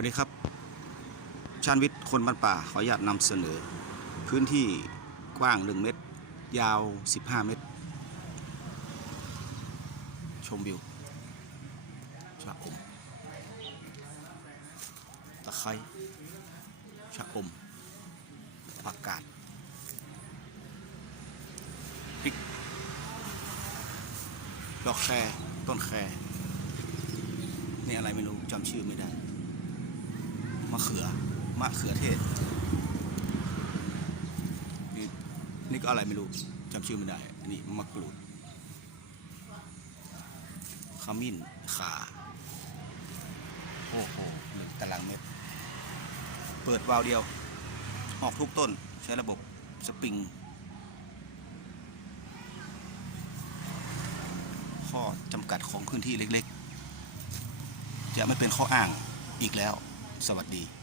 วัสดีครับ ชาญวิทย์คนบ้านป่า ขออนุญาตนำเสนอ พื้นที่กว้าง 1 เมตร ยาว 15 เมตร ชมวิวชะอม ตะไคร้ชะอมผักกาดพริกดอกแครต้นแครนี่อะไรไม่รู้จำชื่อไม่ได้ มะเขือมะเขือเทศนี่นี่ก็อะไรไม่รู้จำชื่อไม่ได้นนี้มะกรูดขมิ้นข่าโอ้โหหนึ่งตารางเมตร เปิดวาล์วเดียว ออกทุกต้นใช้ระบบสปริง ข้อจำกัดของพื้นที่เล็กๆ จะไม่เป็นข้ออ้างอีกแล้ว สวัสดี